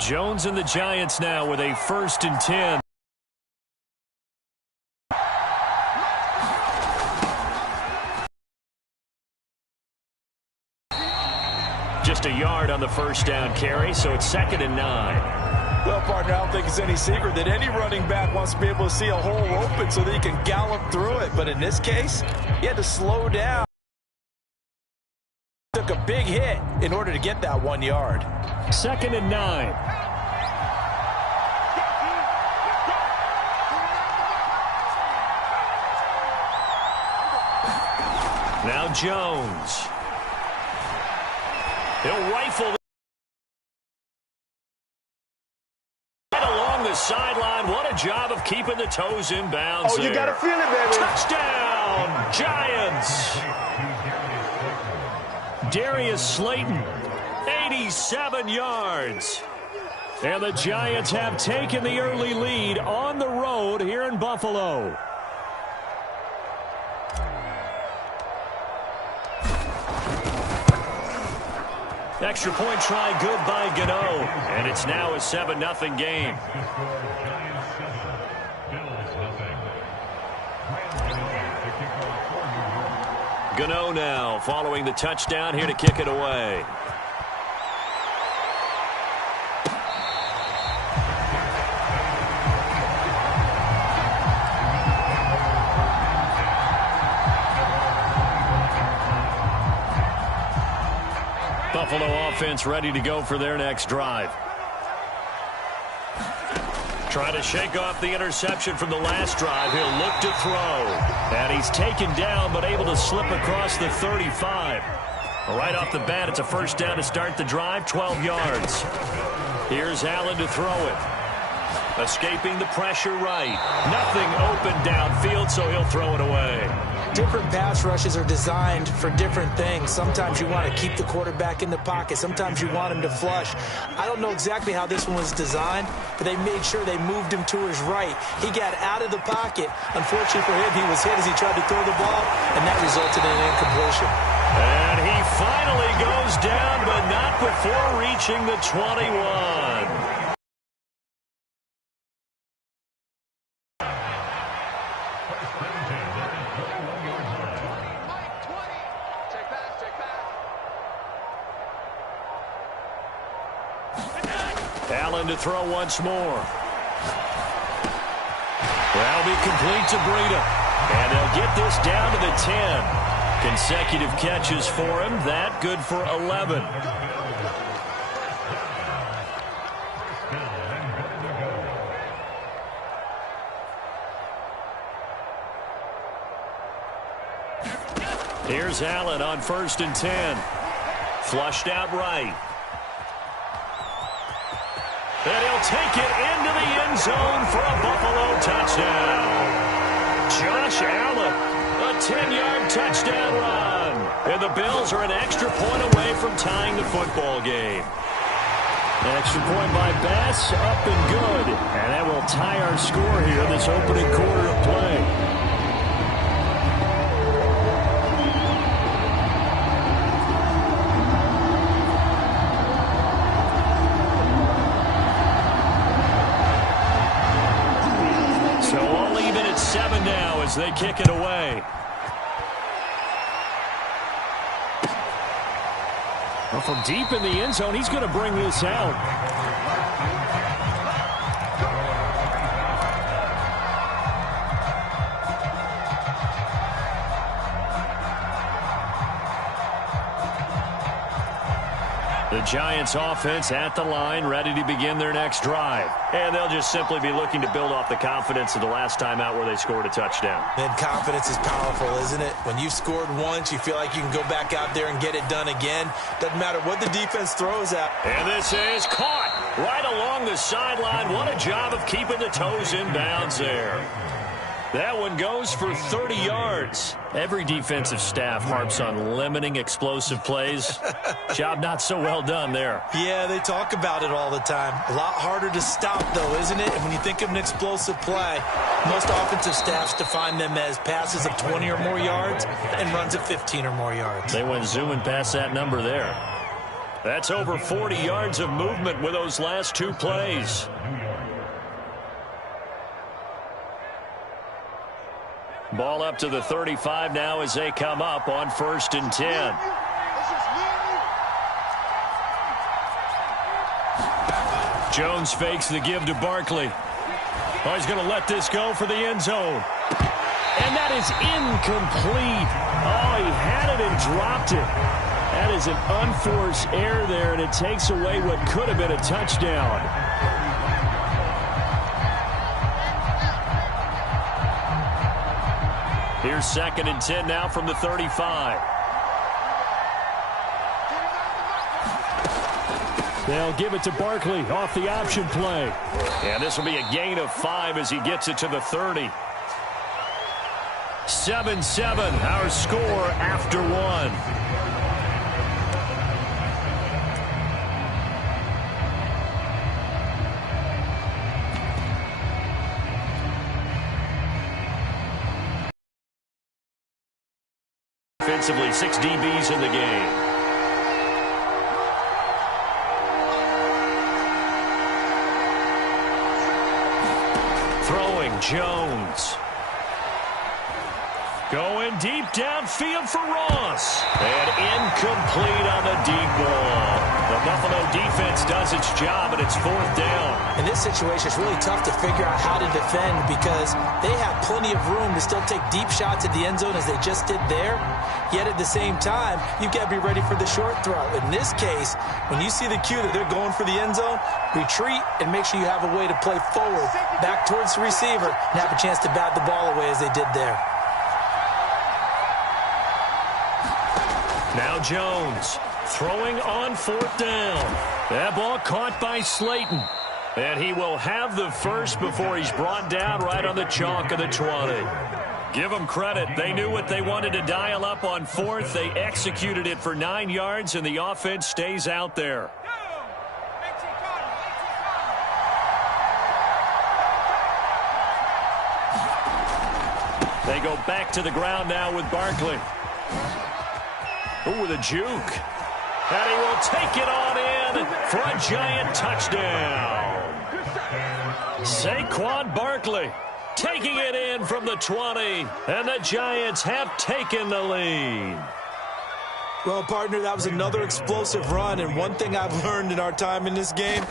Jones and the Giants now with a 1st and 10. Just a yard on the 1st down carry, so it's 2nd and 9. Well, partner, I don't think it's any secret that any running back wants to be able to see a hole open so that he can gallop through it. But in this case, he had to slow down. Took a big hit in order to get that 1 yard. 2nd and 9. Now Jones. He'll rifle right along the sideline. What a job of keeping the toes in bounds. Oh, you got to feel it, baby. Touchdown, Giants. Darius Slayton, 87 yards. And the Giants have taken the early lead on the road here in Buffalo. Extra point try good by Gano. And it's now a 7-0 game. Gano now following the touchdown here to kick it away. Buffalo offense ready to go for their next drive. Trying to shake off the interception from the last drive. He'll look to throw. And he's taken down but able to slip across the 35. Right off the bat, it's a 1st down to start the drive, 12 yards. Here's Allen to throw it. Escaping the pressure right. Nothing open downfield, so he'll throw it away. Different pass rushes are designed for different things. Sometimes you want to keep the quarterback in the pocket. Sometimes you want him to flush. I don't know exactly how this one was designed, but they made sure they moved him to his right. He got out of the pocket. Unfortunately for him, he was hit as he tried to throw the ball, and that resulted in an incompletion. And he finally goes down, but not before reaching the 21. Allen to throw once more. That'll be complete to Breida. And they'll get this down to the 10. Consecutive catches for him. That good for 11. Here's Allen on 1st and 10. Flushed out right. And he'll take it into the end zone for a Buffalo touchdown. Josh Allen, a 10-yard touchdown run. And the Bills are an extra point away from tying the football game. An extra point by Bass, up and good. And that will tie our score here this opening quarter of play. Now as they kick it away. Well, from deep in the end zone, he's going to bring this out. The Giants offense at the line, ready to begin their next drive. And they'll just simply be looking to build off the confidence of the last time out where they scored a touchdown. And confidence is powerful, isn't it? When you've scored once, you feel like you can go back out there and get it done again. Doesn't matter what the defense throws at. And this is caught right along the sideline. What a job of keeping the toes in bounds there. That one goes for 30 yards. Every defensive staff harps on limiting explosive plays. Job not so well done there. Yeah, they talk about it all the time. A lot harder to stop, though, isn't it? And when you think of an explosive play, most offensive staffs define them as passes of 20 or more yards and runs of 15 or more yards. They went zooming past that number there. That's over 40 yards of movement with those last two plays. Ball up to the 35 now as they come up on 1st and 10. Jones fakes the give to Barkley. Oh, he's going to let this go for the end zone. And that is incomplete. Oh, he had it and dropped it. That is an unforced error there, and it takes away what could have been a touchdown. Here's 2nd and 10 now from the 35. They'll give it to Barkley off the option play. And this will be a gain of 5 as he gets it to the 30. 7-7, our score after 1. Offensively, 6 DBs in the game. Throwing, Jones. Going deep downfield for Ross. And incomplete on the deep ball. The Buffalo defense does its job, and it's 4th down. In this situation, it's really tough to figure out how to defend because they have plenty of room to still take deep shots at the end zone as they just did there. Yet at the same time, you've got to be ready for the short throw. In this case, when you see the cue that they're going for the end zone, retreat and make sure you have a way to play forward, back towards the receiver, and have a chance to bat the ball away as they did there. Now Jones throwing on 4th down. That ball caught by Slayton. And he will have the first before he's brought down right on the chalk of the 20. Give them credit. They knew what they wanted to dial up on 4th. They executed it for 9 yards, and the offense stays out there. They go back to the ground now with Barkley. Ooh, with a juke. And he will take it on in for a giant touchdown. Saquon Barkley taking it in from the 20. And the Giants have taken the lead. Well, partner, that was another explosive run. And one thing I've learned in our time in this game,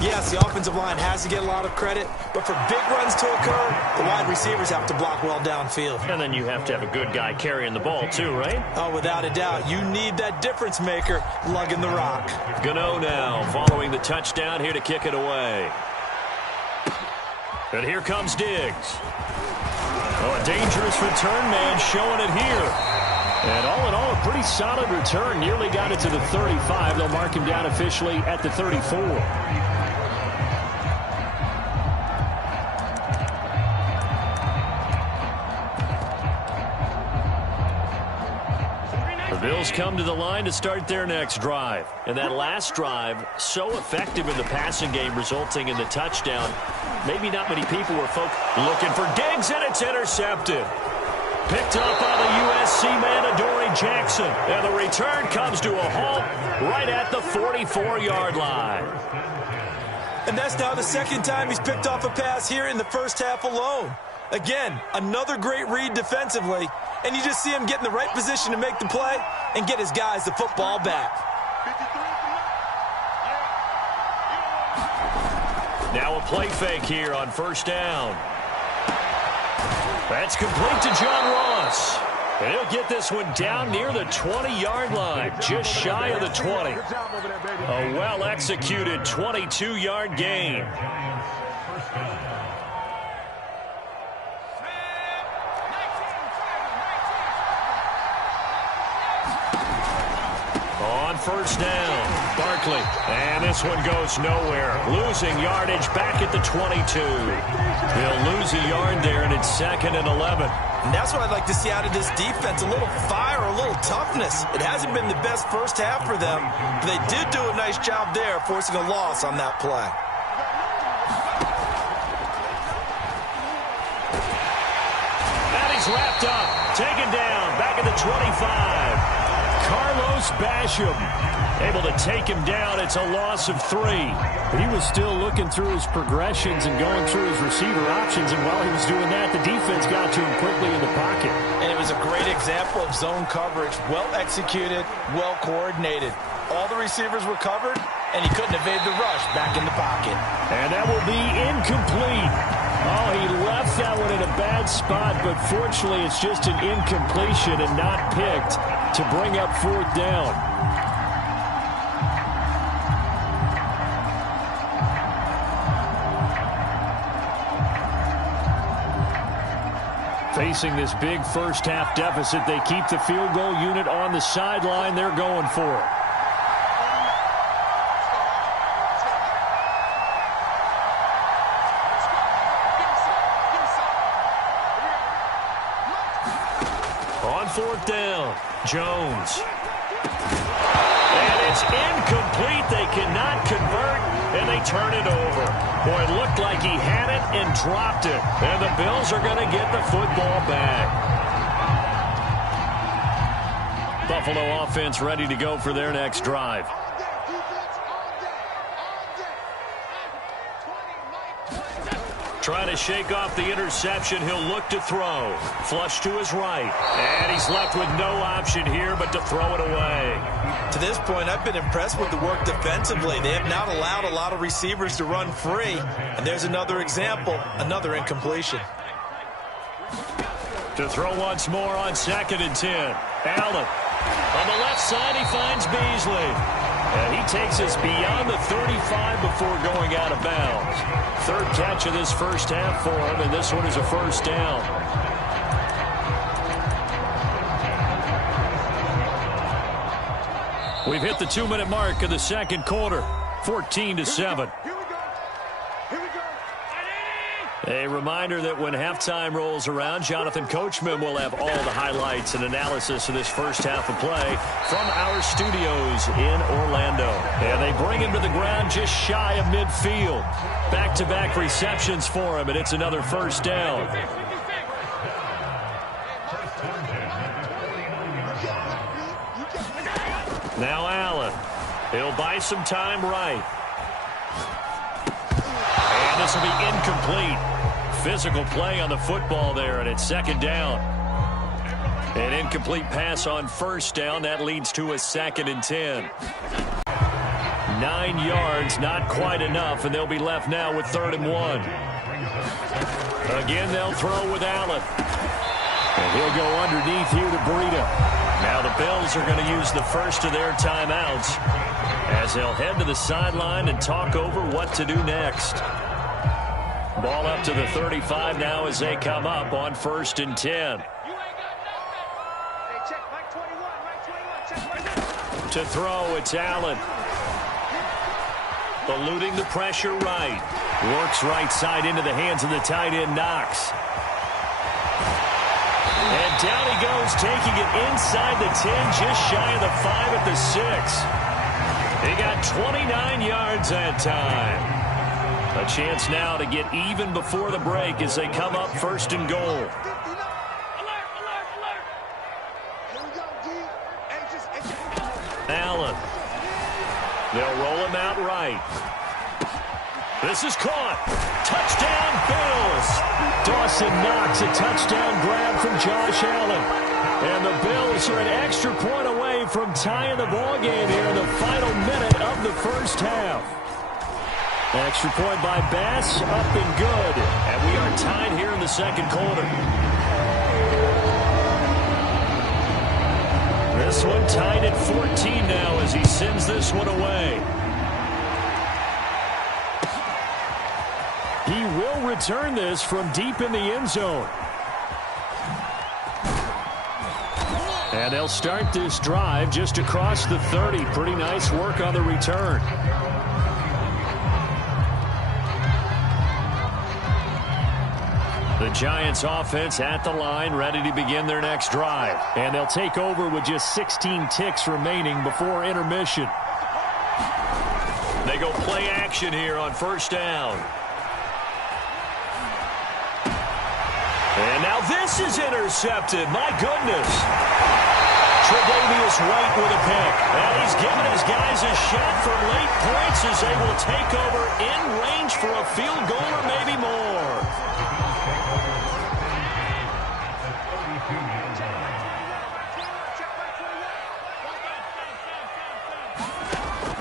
yes, the offensive line has to get a lot of credit, but for big runs to occur, the wide receivers have to block well downfield. And then you have to have a good guy carrying the ball too, right? Oh, without a doubt. You need that difference maker lugging the rock. Gano now following the touchdown here to kick it away. And here comes Diggs. Oh, a dangerous return man showing it here. And all in all, a pretty solid return. Nearly got it to the 35. They'll mark him down officially at the 34. The Bills come to the line to start their next drive. And that last drive, so effective in the passing game, resulting in the touchdown. Maybe not many people were looking for Diggs, and it's intercepted. Picked up by the USC man, Adoree Jackson. And the return comes to a halt right at the 44-yard line. And that's now the second time he's picked off a pass here in the first half alone. Again, another great read defensively. And you just see him get in the right position to make the play and get his guys the football back. Now a play fake here on 1st down. That's complete to John Ross. And he'll get this one down near the 20-yard line, just shy of the 20. A well-executed 22-yard gain. On 1st down, Barkley. And this one goes nowhere. Losing yardage back at the 22. He'll lose a yard there, and it's 2nd and 11. And that's what I'd like to see out of this defense, a little fire, a little toughness. It hasn't been the best first half for them, but they did do a nice job there, forcing a loss on that play. And he's wrapped up, taken down, back at the 25. Carlos Basham Able to take him down. It's a loss of 3. But he was still looking through his progressions and going through his receiver options, and while he was doing that, the defense got to him quickly in the pocket. And it was a great example of zone coverage. Well executed, well coordinated. All the receivers were covered, and he couldn't evade the rush back in the pocket. And that will be incomplete. Oh, he left that one in a bad spot, but fortunately it's just an incompletion and not picked to bring up 4th down. Facing this big first-half deficit, they keep the field goal unit on the sideline. They're going for it. On 4th down, Jones. And it's incomplete. They cannot convert, and they turn it over. Boy, it looked like he had it and dropped it. And the Bills are going to get the football back. Buffalo offense ready to go for their next drive. Trying to shake off the interception. He'll look to throw. Flush to his right. And he's left with no option here but to throw it away. To this point, I've been impressed with the work defensively. They have not allowed a lot of receivers to run free. And there's another example, another incompletion. To throw once more on 2nd and 10. Allen. On the left side, he finds Beasley. And he takes us beyond the 35 before going out of bounds. 3rd catch of this first half for him, and this one is a 1st down. We've hit the 2-minute mark of the 2nd quarter. 14-7. A reminder that when halftime rolls around, Jonathan Coachman will have all the highlights and analysis of this first half of play from our studios in Orlando. And they bring him to the ground just shy of midfield. Back-to-back receptions for him, and it's another 1st down. Now Allen. He'll buy some time right. And this will be incomplete. Physical play on the football there, and it's 2nd down. An incomplete pass on 1st down. That leads to a 2nd and 10. 9 yards, not quite enough, and they'll be left now with 3rd and 1. Again, they'll throw with Allen. And he'll go underneath here to Breida. Now the Bills are going to use the first of their timeouts as they'll head to the sideline and talk over what to do next. Ball up to the 35 now as they come up on 1st and 10. To throw, it's Allen. Eluding the pressure right. Works right side into the hands of the tight end, Knox. And down he goes, taking it inside the 10, just shy of the 5 at the 6. He got 29 yards that time. A chance now to get even before the break as they come up 1st and goal. Allen. They'll roll him out right. This is caught. Touchdown, Bills. Dawson Knox, a touchdown grab from Josh Allen. And the Bills are an extra point away from tying the ballgame here in the final minute of the first half. Extra point by Bass, up and good. And we are tied here in the 2nd quarter. This one tied at 14 now as he sends this one away. He will return this from deep in the end zone. And they'll start this drive just across the 30. Pretty nice work on the return. The Giants offense at the line, ready to begin their next drive. And they'll take over with just 16 ticks remaining before intermission. They go play action here on 1st down. And now this is intercepted. My goodness. Tre'Davious White with a pick. And he's giving his guys is a shot for late points as they will take over in range for a field goal or maybe more.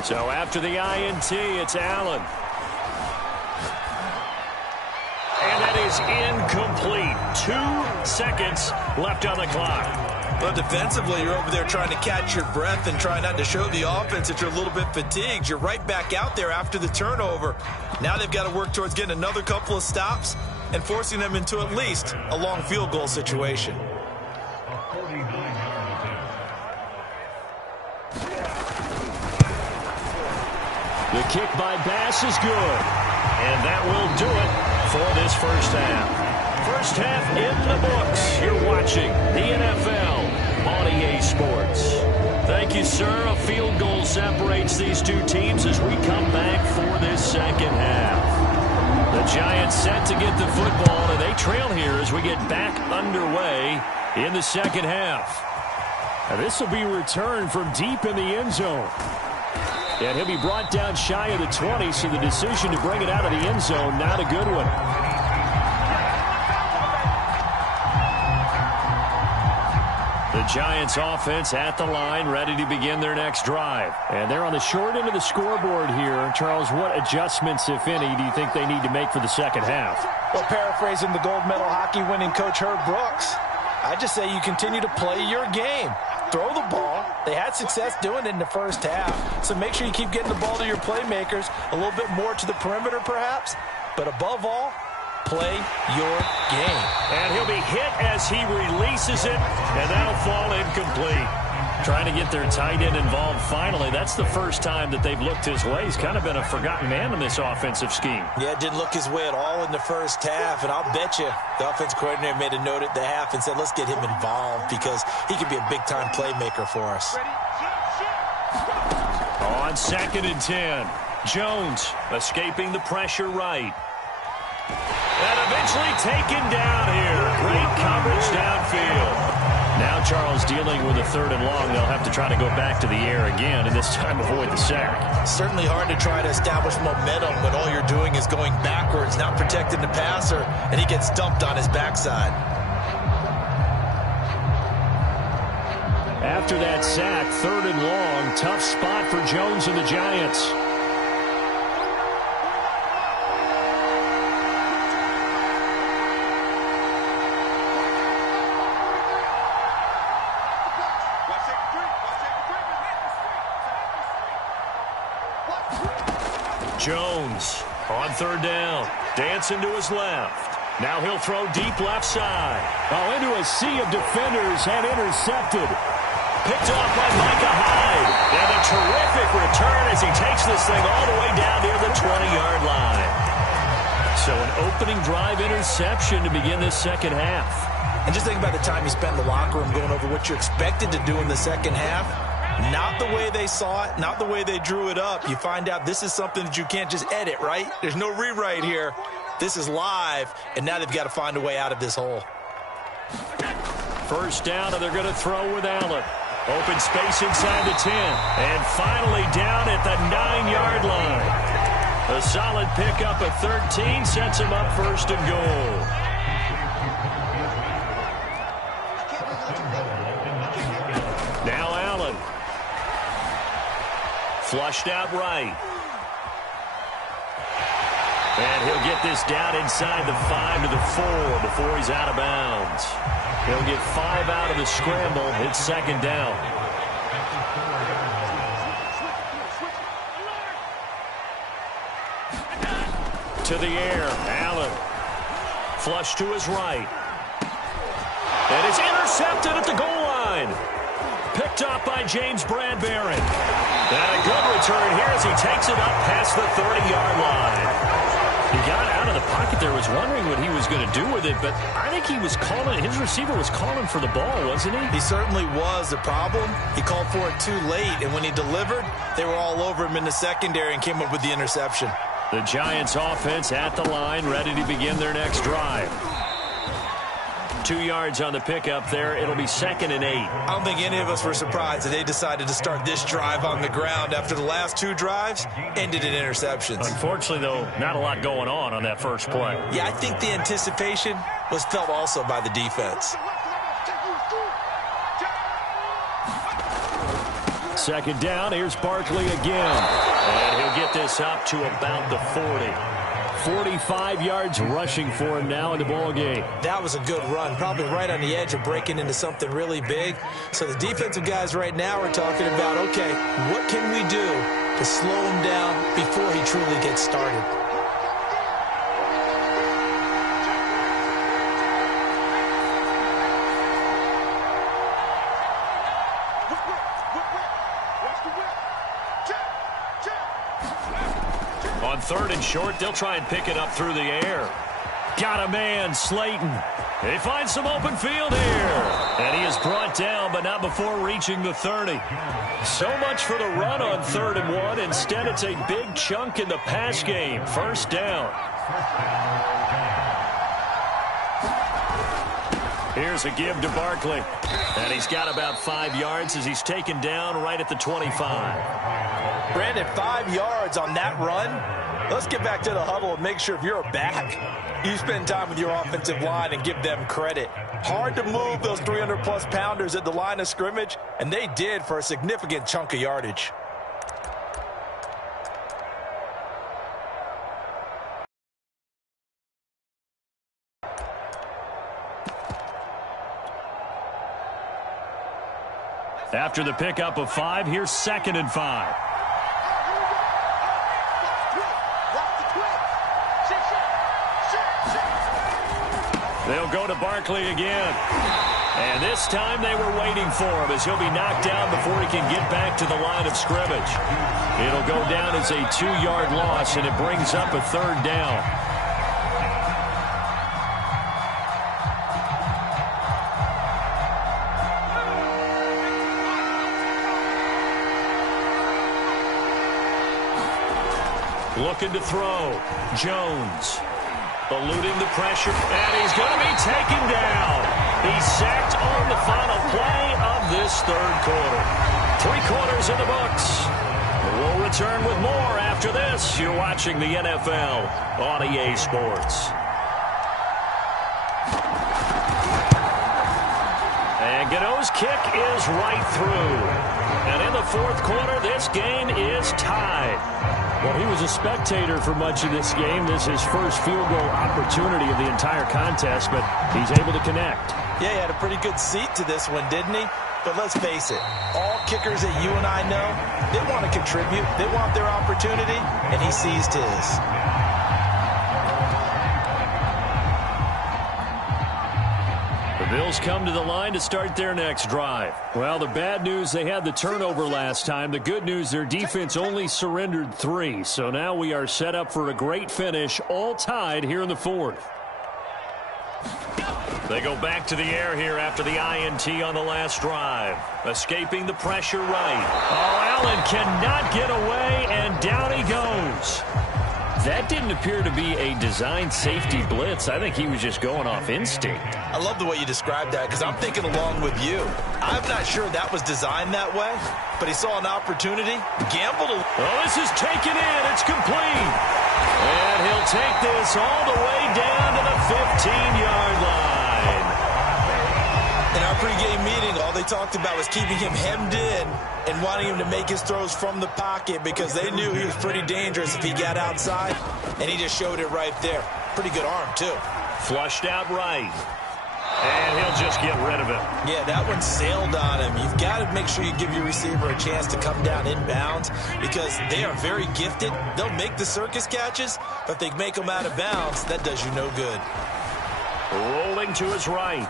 So after the INT, it's Allen. And that is incomplete. 2 seconds left on the clock. Well, defensively, you're over there trying to catch your breath and try not to show the offense that you're a little bit fatigued. You're right back out there after the turnover. Now they've got to work towards getting another couple of stops and forcing them into at least a long field goal situation. The kick by Bass is good. And that will do it for this first half. First half in the books. You're watching the NFL on EA Sports. Thank you, sir. A field goal separates these two teams as we come back for this second half. The Giants set to get the football, and they trail here as we get back underway in the second half. Now this will be returned from deep in the end zone. And he'll be brought down shy of the 20, so the decision to bring it out of the end zone, not a good one. The Giants offense at the line, ready to begin their next drive. And they're on the short end of the scoreboard here. Charles, what adjustments, if any, do you think they need to make for the second half? Well, paraphrasing the gold medal hockey winning coach Herb Brooks, I just say you continue to play your game. Throw the ball. They had success doing it in the first half. So make sure you keep getting the ball to your playmakers, a little bit more to the perimeter perhaps. But above all, play your game. And he'll be hit as he releases it, and that'll fall incomplete. Trying to get their tight end involved finally. That's the first time that they've looked his way. He's kind of been a forgotten man in this offensive scheme. Yeah, it didn't look his way at all in the first half, and I'll bet you the offense coordinator made a note at the half and said, let's get him involved because he could be a big-time playmaker for us. On 2nd and 10, Jones escaping the pressure right. And eventually taken down here. Great coverage downfield. Now Charles dealing with a 3rd and long. They'll have to try to go back to the air again and this time avoid the sack. Certainly hard to try to establish momentum when all you're doing is going backwards, not protecting the passer, and he gets dumped on his backside. After that sack, 3rd and long, tough spot for Jones and the Giants. Jones on 3rd down, dancing to his left. Now he'll throw deep left side. Oh, into a sea of defenders and intercepted. Picked off by Micah Hyde. And a terrific return as he takes this thing all the way down near the 20-yard line. So an opening drive interception to begin this second half. And just think about the time you spent in the locker room going over what you expected to do in the second half. Not the way they saw it, not the way they drew it up. You find out this is something that you can't just edit, right? There's no rewrite here. This is live, and now they've got to find a way out of this hole. First down, and they're going to throw with Allen. Open space inside the 10. And finally down at the 9-yard line. A solid pickup of 13 sets him up 1st and goal. Now Allen. Flushed out right. And he'll get this down inside the 5 to the 4 before he's out of bounds. He'll get 5 out of the scramble. It's 2nd down. To the air, Allen. Flush to his right. And it's intercepted at the goal line. Picked up by James Bradbury. And a good return here as he takes it up past the 30-yard line. He got out of the pocket there, was wondering what he was going to do with it, but I think he was calling, his receiver was calling for the ball, wasn't he? He certainly was. The problem, he called for it too late, and when he delivered, they were all over him in the secondary and came up with the interception. The Giants offense at the line, ready to begin their next drive. 2 yards on the pickup there. It'll be 2nd and 8. I don't think any of us were surprised that they decided to start this drive on the ground after the last 2 drives ended in interceptions. Unfortunately, though, not a lot going on that first play. Yeah, I think the anticipation was felt also by the defense. 2nd down. Here's Barkley again. And he'll get this up to about the 40. 45 yards rushing for him now in the ball game. That was a good run, probably right on the edge of breaking into something really big. So the defensive guys right now are talking about, okay, what can we do to slow him down before he truly gets started? On 3rd and short, they'll try and pick it up through the air. Got a man, Slayton. They find some open field here. And he is brought down, but not before reaching the 30. So much for the run on 3rd and 1. Instead, it's a big chunk in the pass game. 1st down. Here's a give to Barkley. And he's got about 5 yards as he's taken down right at the 25. Brandon, 5 yards on that run. Let's get back to the huddle and make sure if you're a back, you spend time with your offensive line and give them credit. Hard to move those 300-plus pounders at the line of scrimmage, and they did for a significant chunk of yardage. After the pickup of 5, here's 2nd and 5. They'll go to Barkley again. And this time they were waiting for him as he'll be knocked down before he can get back to the line of scrimmage. It'll go down as a 2-yard loss, and it brings up a 3rd down. Looking to throw. Jones. Eluding the pressure, and he's going to be taken down. He's sacked on the final play of this 3rd quarter. 3 quarters in the books. We'll return with more after this. You're watching the NFL on EA Sports. And Gano's kick is right through. And in the 4th quarter, this game is tied. Well, he was a spectator for much of this game. This is his first field goal opportunity of the entire contest, but he's able to connect. Yeah, he had a pretty good seat to this one, didn't he? But let's face it, all kickers that you and I know, they want to contribute. They want their opportunity, and he seized his. The Bills come to the line to start their next drive. Well, the bad news, they had the turnover last time. The good news, their defense only surrendered 3. So now we are set up for a great finish, all tied here in the 4th. They go back to the air here after the INT on the last drive. Escaping the pressure right. Oh, Allen cannot get away, and down he goes. That didn't appear to be a designed safety blitz. I think he was just going off instinct. I love the way you described that because I'm thinking along with you. I'm not sure that was designed that way, but he saw an opportunity, gambled. Oh, this is taken in. It's complete. And he'll take this all the way down to the 15-yard line. In our pregame meeting, all they talked about was keeping him hemmed in and wanting him to make his throws from the pocket because they knew he was pretty dangerous if he got outside, and he just showed it right there. Pretty good arm, too. Flushed out right. And he'll just get rid of it. Yeah, that one sailed on him. You've got to make sure you give your receiver a chance to come down inbounds because they are very gifted. They'll make the circus catches, but if they make them out of bounds, that does you no good. Rolling to his right.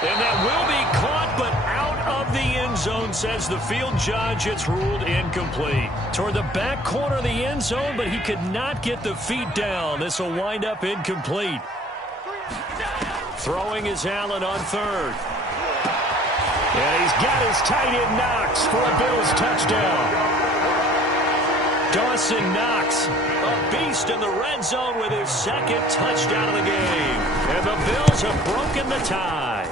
And that will be caught, but out of the end zone, says the field judge. It's ruled incomplete. Toward the back corner of the end zone, but he could not get the feet down. This will wind up incomplete. Throwing is Allen on 3rd. And he's got his tight end Knox for a Bills touchdown. Dawson Knox, a beast in the red zone with his second touchdown of the game. And the Bills have broken the tie.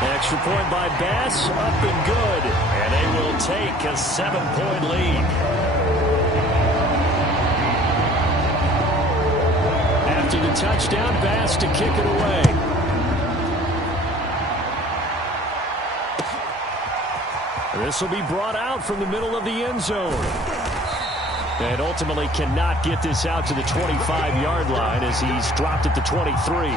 Extra point by Bass, up and good. And they will take a 7-point lead. After the touchdown, Bass to kick it away. This will be brought out from the middle of the end zone. And ultimately cannot get this out to the 25-yard line as he's dropped at the 23.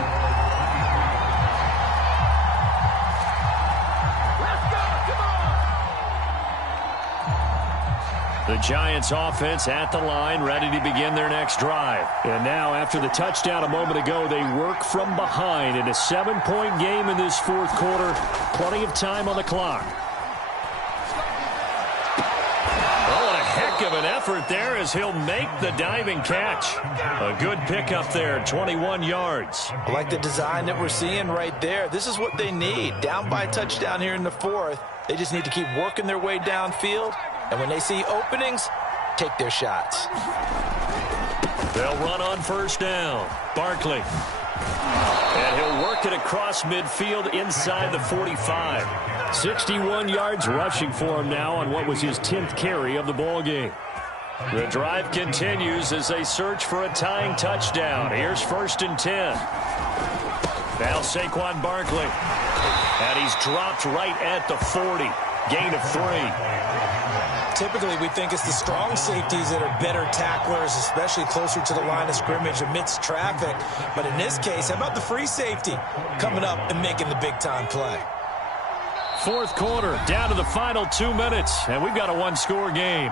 The Giants offense at the line, ready to begin their next drive. And now, after the touchdown a moment ago, they work from behind in a 7-point game in this fourth quarter. Plenty of time on the clock. Oh, and a heck of an effort there as he'll make the diving catch. A good pickup there, 21 yards. I like the design that we're seeing right there. This is what they need. Down by a touchdown here in the fourth. They just need to keep working their way downfield. And when they see openings, take their shots. They'll run on first down. Barkley. And he'll work it across midfield inside the 45. 61 yards rushing for him now on what was his 10th carry of the ball game. The drive continues as they search for a tying touchdown. Here's 1st and 10. Now Saquon Barkley. And he's dropped right at the 40. Gain of 3. Typically, we think it's the strong safeties that are better tacklers, especially closer to the line of scrimmage amidst traffic. But in this case, how about the free safety coming up and making the big-time play? Fourth quarter, down to the final 2 minutes, and we've got a one-score game.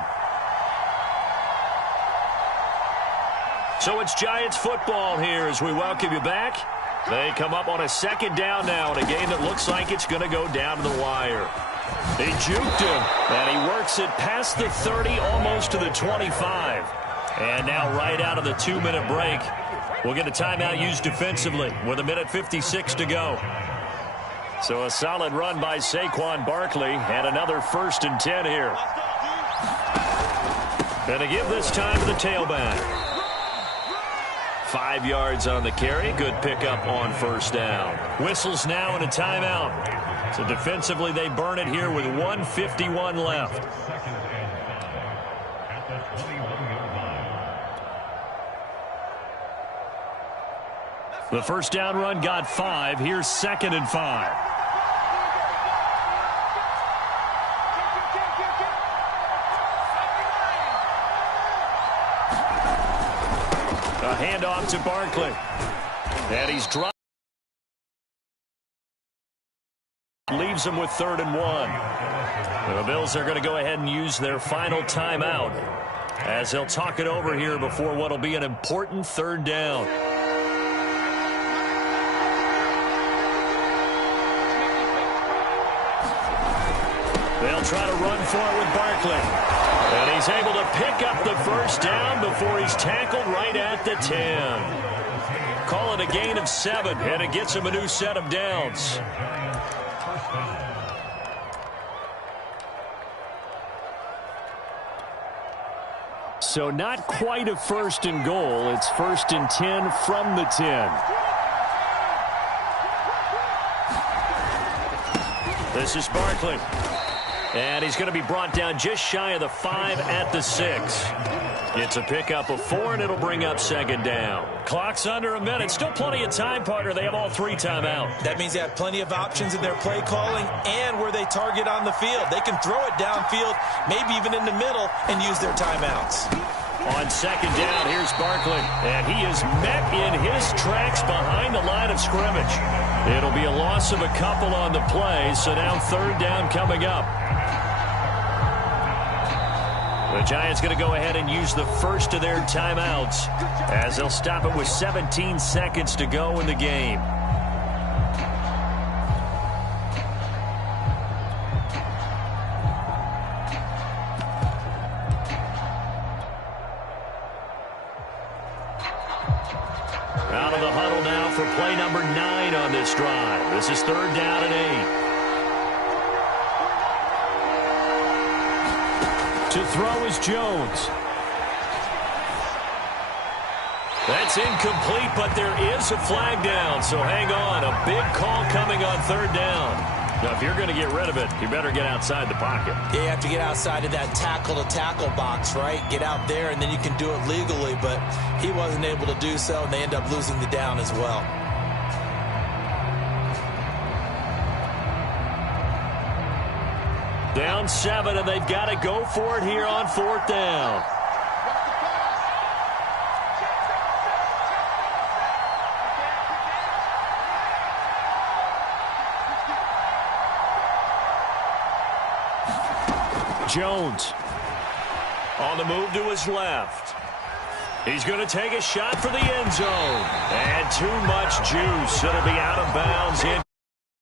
So it's Giants football here as we welcome you back. They come up on a second down now in a game that looks like it's going to go down to the wire. They juked him, and he works it past the 30, almost to the 25. And now right out of the 2-minute break, we'll get a timeout used defensively with 1:56 to go. So a solid run by Saquon Barkley and another 1st and 10 here. And to give this time to the tailback. 5 yards on the carry. Good pickup on first down. Whistles now and a timeout. So defensively, they burn it here with 1:51 left. The first down run got 5. Here's 2nd and 5. A handoff to Barkley. And he's dropped. Leaves them with 3rd and 1. The Bills are going to go ahead and use their final timeout as they'll talk it over here before what will be an important 3rd down. They'll try to run for it with Barkley. And he's able to pick up the first down before he's tackled right at the 10. Call it a gain of 7, and it gets him a new set of downs. So not quite a 1st and goal. It's 1st and 10 from the 10. This is Barkley. And he's going to be brought down just shy of the 5 at the 6. It's a pickup of 4, and it'll bring up 2nd down. Clock's under a minute. Still plenty of time, partner. They have all 3 timeouts. That means they have plenty of options in their play calling and where they target on the field. They can throw it downfield, maybe even in the middle, and use their timeouts. On 2nd down, here's Barkley. And he is met in his tracks behind the line of scrimmage. It'll be a loss of a couple on the play, so now 3rd down coming up. The Giants going to go ahead and use the first of their timeouts as they'll stop it with 17 seconds to go in the game. Out of the huddle now for play number 9 on this drive. This is 3rd down and 8. To throw is Jones. That's incomplete, but there is a flag down, so hang on. A big call coming on third down. Now, if you're going to get rid of it, you better get outside the pocket. Yeah, you have to get outside of that tackle-to-tackle box, right? Get out there, and then you can do it legally, but he wasn't able to do so, and they end up losing the down as well. Down 7, and they've got to go for it here on fourth down. Jones on the move to his left. He's going to take a shot for the end zone. And too much juice. It'll be out of bounds.